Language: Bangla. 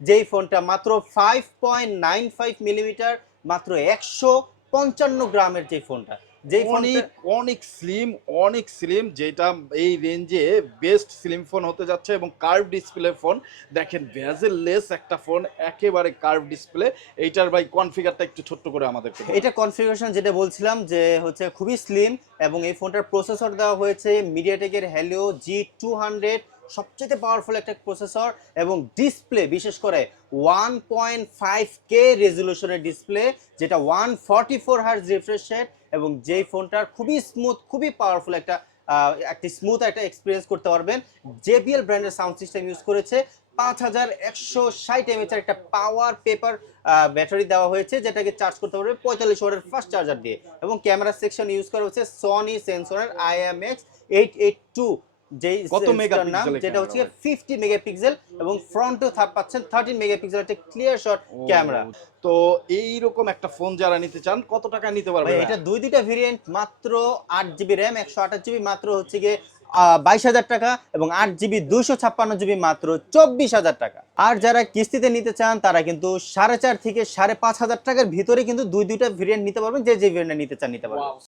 যেই ফোনটা মাত্র 5.95 মিলিমিটার, মাত্র 155 গ্রামের যে ফোনটা, যেই ফোনটা অনেক অনেক স্লিম, অনেক স্লিম, যেটা এই রেঞ্জে বেস্ট স্লিম ফোন হতে যাচ্ছে। এবং কার্ভ ডিসপ্লে ফোন, দেখেন ভেজেল লেস একটা ফোন, একেবারে কার্ভ ডিসপ্লে। এইটার ভাই কনফিগারটা একটু ছোট্ট করে আমাদেরকে বলুন। এটা কনফিগারেশন যেটা বলছিলাম যে হচ্ছে খুবই স্লিম, এবং এই ফোনটার প্রসেসর দেওয়া হয়েছে মিডিয়াটেকের হেলিও G200, সবচেয়ে পাওয়ারফুল একটা প্রসেসর। এবং ডিসপ্লে বিশেষ করে 1.5K রেজলিউশনের ডিসপ্লে, যেটা 144 হার্জ রিফ্রেশ রেট, এবং যেই ফোনটার খুবই স্মুথ, খুবই পাওয়ারফুল একটা স্মুথ একটা এক্সপিরিয়েন্স করতে পারবেন। JBL ব্র্যান্ডের সাউন্ড সিস্টেম ইউজ করেছে, 5160 mAh একটা পাওয়ার পেপার ব্যাটারি দেওয়া হয়েছে, যেটাকে চার্জ করতে পারবে 45 ওয়াটের ফাস্ট চার্জার দিয়ে। এবং ক্যামেরা সেকশন ইউজ করা হচ্ছে সনি সেন্সরের IMX882, যেই কত সেন্সরটার নাম, মেগাপিক্সেলের যেটা ক্যামেরা হচ্ছে ভাই? 50 মেগাপিক্সেল, এবং ফ্রন্টও পাচ্ছেন 13 মেগাপিক্সেল একটা ক্লিয়ার শট ও, ক্যামেরা। তো এইরকম একটা ফোন যারা নিতে চান কত টাকা নিতে পারবে ভাই ভাই? এটা দুইটা ভেরিয়েন্ট, মাত্র 8 জিবি র্যাম, 128 জিবি, মাত্র হচ্ছে গিয়ে 22,000 টাকা, এবং 8 জিবি 256 জিবি মাত্র 24,000 টাকা। আর যারা কিস্তিতে নিতে চান তারা কিন্তু 4,500 থেকে 5,500 টাকার ভিতরে কিন্তু দুইটা ভেরিয়েন্ট নিতে পারবেন, যে ভেরিয়েন্ট নিতে চান নিতে পারবেন। ওয়াও,